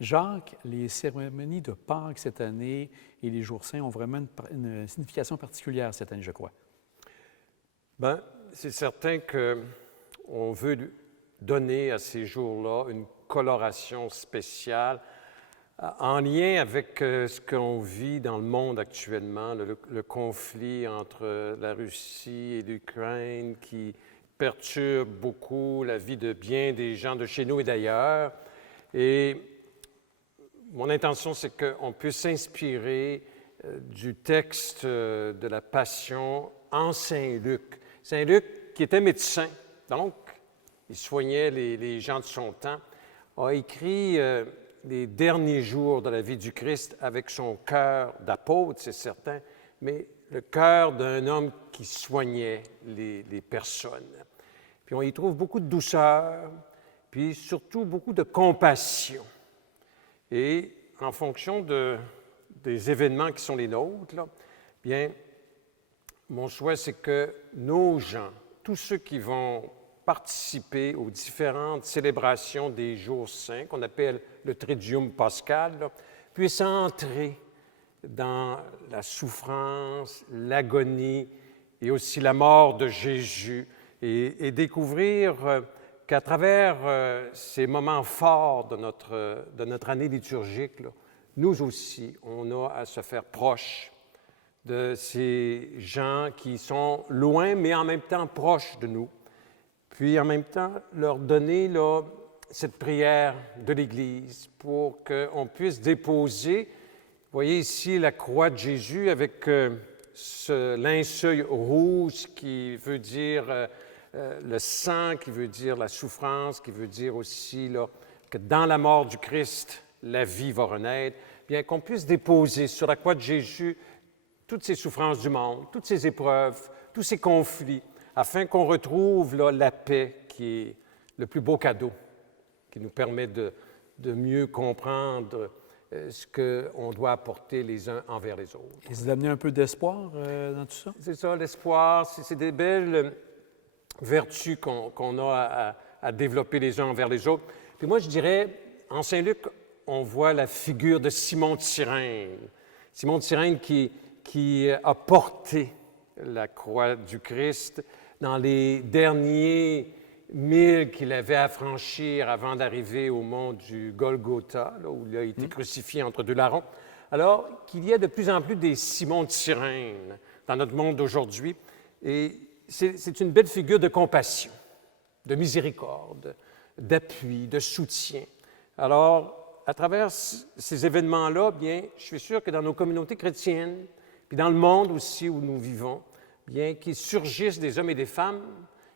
Jacques, les cérémonies de Pâques cette année et les jours saints ont vraiment une signification particulière cette année, je crois. Bien, c'est certain qu'on veut donner à ces jours-là une coloration spéciale en lien avec ce qu'on vit dans le monde actuellement, le conflit entre la Russie et l'Ukraine qui perturbe beaucoup la vie de bien des gens de chez nous et d'ailleurs. Et mon intention, c'est qu'on puisse s'inspirer du texte de la Passion en Saint-Luc. Saint-Luc, qui était médecin, donc il soignait les gens de son temps, a écrit les derniers jours de la vie du Christ avec son cœur d'apôtre, c'est certain, mais le cœur d'un homme qui soignait les personnes. Puis on y trouve beaucoup de douceur, puis surtout beaucoup de compassion. Et en fonction des événements qui sont les nôtres, là, bien, mon souhait, c'est que nos gens, tous ceux qui vont participer aux différentes célébrations des jours saints, qu'on appelle le Triduum pascal, là, puissent entrer dans la souffrance, l'agonie et aussi la mort de Jésus et découvrir qu'à travers ces moments forts de notre année liturgique, là, nous aussi, on a à se faire proche de ces gens qui sont loin, mais en même temps proches de nous. Puis en même temps, leur donner là, cette prière de l'Église pour qu'on puisse déposer, vous voyez ici la croix de Jésus avec ce linceul rouge qui veut dire le sang, qui veut dire la souffrance, qui veut dire aussi là, que dans la mort du Christ, la vie va renaître, bien qu'on puisse déposer sur la croix de Jésus toutes ces souffrances du monde, toutes ces épreuves, tous ces conflits, afin qu'on retrouve là, la paix qui est le plus beau cadeau, qui nous permet de mieux comprendre ce qu'on doit apporter les uns envers les autres. Et vous amenez un peu d'espoir dans tout ça? C'est ça, l'espoir, c'est des belles vertus qu'on a à développer les uns envers les autres. Puis moi, je dirais, en Saint-Luc, on voit la figure de Simon de Cyrène. Simon de Cyrène qui a porté la croix du Christ dans les derniers milles qu'il avait à franchir avant d'arriver au mont du Golgotha, là où il a été crucifié entre deux larrons. Alors qu'il y a de plus en plus des Simons de Cyrène dans notre monde d'aujourd'hui. Et c'est une belle figure de compassion, de miséricorde, d'appui, de soutien. Alors, à travers ces événements-là, bien, je suis sûr que dans nos communautés chrétiennes, puis dans le monde aussi où nous vivons, bien, qu'il surgissent des hommes et des femmes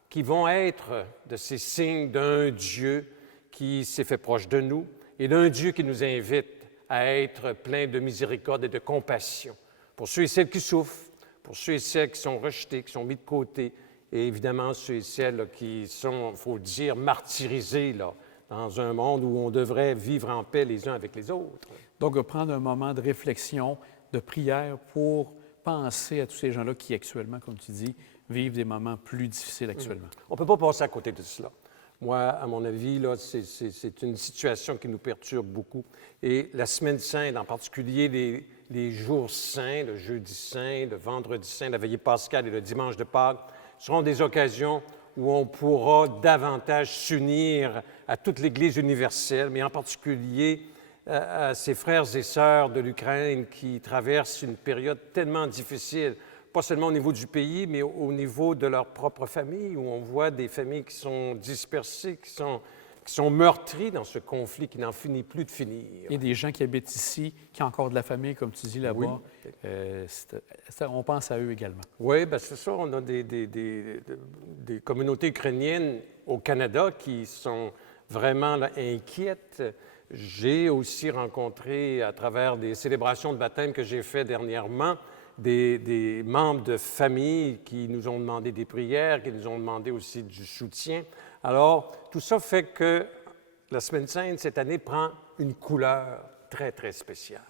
qui vont être de ces signes d'un Dieu qui s'est fait proche de nous et d'un Dieu qui nous invite à être plein de miséricorde et de compassion pour ceux et celles qui souffrent, pour ceux et celles qui sont rejetés, qui sont mis de côté, et évidemment ceux et celles là, qui sont, il faut dire, martyrisés là, dans un monde où on devrait vivre en paix les uns avec les autres. Donc, prendre un moment de réflexion, de prière pour penser à tous ces gens-là qui actuellement, comme tu dis, vivent des moments plus difficiles actuellement. On ne peut pas passer à côté de cela. Moi, à mon avis, là, c'est une situation qui nous perturbe beaucoup. Et la Semaine sainte, en particulier les jours saints, le jeudi saint, le vendredi saint, la veillée pascale et le dimanche de Pâques, seront des occasions où on pourra davantage s'unir à toute l'Église universelle, mais en particulier à ces frères et sœurs de l'Ukraine qui traversent une période tellement difficile, pas seulement au niveau du pays, mais au niveau de leur propre famille, où on voit des familles qui sont dispersées, qui sont meurtries dans ce conflit qui n'en finit plus de finir. Et des gens qui habitent ici, qui ont encore de la famille, comme tu dis là-bas, on pense à eux également. Oui, bien c'est ça. On a des communautés ukrainiennes au Canada qui sont vraiment là, inquiètes. J'ai aussi rencontré, à travers des célébrations de baptême que j'ai fait dernièrement, des membres de famille qui nous ont demandé des prières, qui nous ont demandé aussi du soutien. Alors, tout ça fait que la Semaine sainte, cette année, prend une couleur très, très spéciale.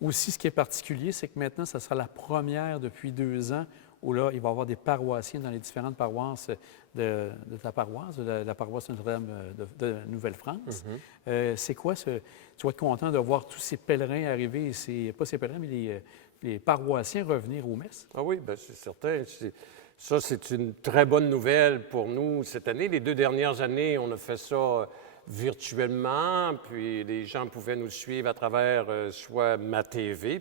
Aussi, ce qui est particulier, c'est que maintenant, ça sera la première depuis 2 ans où là, il va y avoir des paroissiens dans les différentes paroisses de ta paroisse, de la paroisse Notre-Dame de Nouvelle-France. C'est quoi ce... Tu vas être content de voir tous ces pèlerins arriver, pas ces pèlerins, mais les paroissiens revenir aux messes? Ah oui, bien, c'est certain. Ça, c'est une très bonne nouvelle pour nous cette année. Les 2 dernières années, on a fait ça virtuellement, puis les gens pouvaient nous suivre à travers soit ma TV,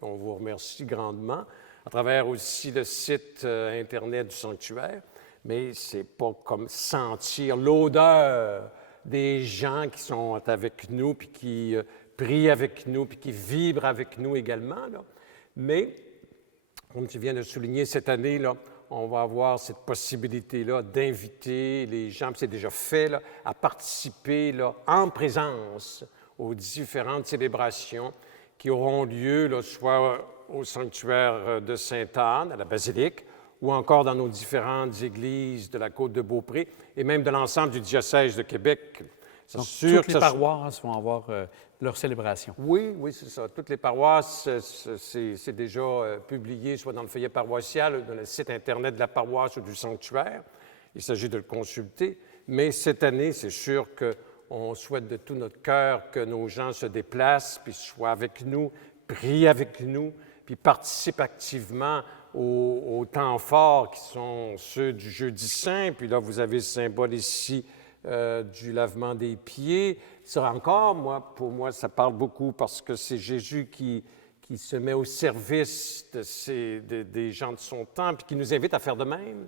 qu'on vous remercie grandement, à travers aussi le site Internet du sanctuaire, mais c'est pas comme sentir l'odeur des gens qui sont avec nous, puis qui prient avec nous, puis qui vibrent avec nous également, là. Mais comme tu viens de souligner, cette année, là, on va avoir cette possibilité-là d'inviter les gens, puis c'est déjà fait, là, à participer là, en présence aux différentes célébrations qui auront lieu là, soit au sanctuaire de Sainte-Anne, à la basilique, ou encore dans nos différentes églises de la Côte-de-Beaupré et même de l'ensemble du diocèse de Québec. Donc, toutes les paroisses vont avoir leur célébration. Oui, oui, c'est ça. Toutes les paroisses, c'est déjà publié, soit dans le feuillet paroissial, ou dans le site Internet de la paroisse ou du sanctuaire. Il s'agit de le consulter. Mais cette année, c'est sûr qu'on souhaite de tout notre cœur que nos gens se déplacent, puis soient avec nous, prient avec nous, puis participent activement aux temps forts qui sont ceux du Jeudi Saint. Puis là, vous avez le symbole ici du lavement des pieds. Ça encore, pour moi, ça parle beaucoup parce que c'est Jésus qui se met au service des gens de son temps puis qui nous invite à faire de même.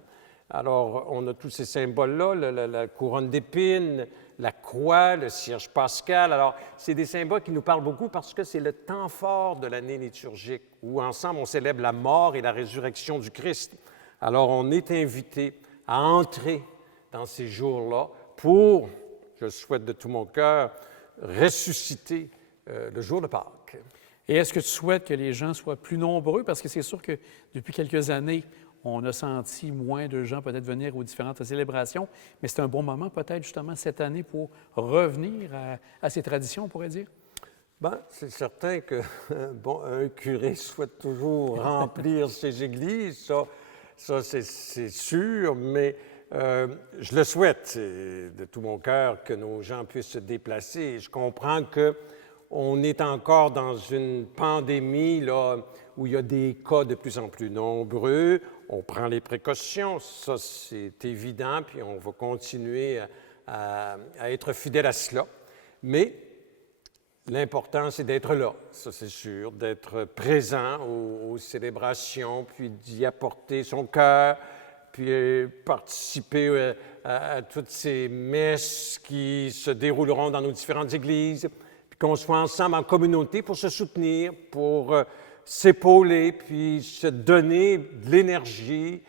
Alors, on a tous ces symboles-là, la couronne d'épines, la croix, le cierge pascal. Alors, c'est des symboles qui nous parlent beaucoup parce que c'est le temps fort de l'année liturgique où, ensemble, on célèbre la mort et la résurrection du Christ. Alors, on est invité à entrer dans ces jours-là pour, je souhaite de tout mon cœur, ressusciter le jour de Pâques. Et est-ce que tu souhaites que les gens soient plus nombreux? Parce que c'est sûr que depuis quelques années, on a senti moins de gens peut-être venir aux différentes célébrations, mais c'est un bon moment peut-être justement cette année pour revenir à ces traditions, on pourrait dire? Bien, c'est certain que un curé souhaite toujours remplir ses églises, ça c'est sûr, mais je le souhaite de tout mon cœur que nos gens puissent se déplacer. Je comprends qu'on est encore dans une pandémie là, où il y a des cas de plus en plus nombreux. On prend les précautions, ça c'est évident, puis on va continuer à être fidèle à cela. Mais l'important, c'est d'être là, ça c'est sûr, d'être présent aux célébrations, puis d'y apporter son cœur, puis participer à toutes ces messes qui se dérouleront dans nos différentes églises, puis qu'on soit ensemble en communauté pour se soutenir, pour s'épauler, puis se donner de l'énergie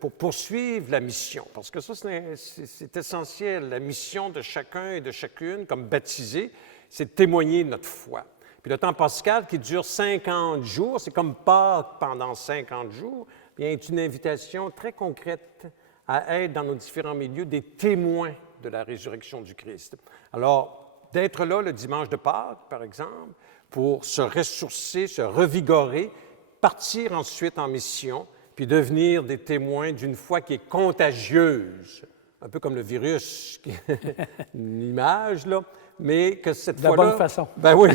pour poursuivre la mission. Parce que ça, c'est essentiel. La mission de chacun et de chacune, comme baptisés, c'est de témoigner de notre foi. Puis le temps pascal qui dure 50 jours, c'est comme Pâques pendant 50 jours, bien, est une invitation très concrète à être dans nos différents milieux des témoins de la résurrection du Christ. Alors, d'être là le dimanche de Pâques, par exemple, pour se ressourcer, se revigorer, partir ensuite en mission, puis devenir des témoins d'une foi qui est contagieuse, un peu comme le virus, une image, là, mais que cette foi-là... De la bonne façon. Ben oui,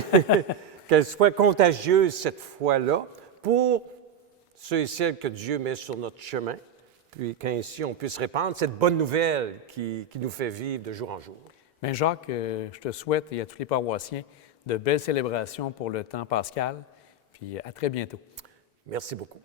qu'elle soit contagieuse, cette foi-là, pour ceux et celles que Dieu met sur notre chemin, puis qu'ainsi on puisse répandre cette bonne nouvelle qui nous fait vivre de jour en jour. Bien, Jacques, je te souhaite et à tous les paroissiens de belles célébrations pour le temps pascal, puis à très bientôt. Merci beaucoup.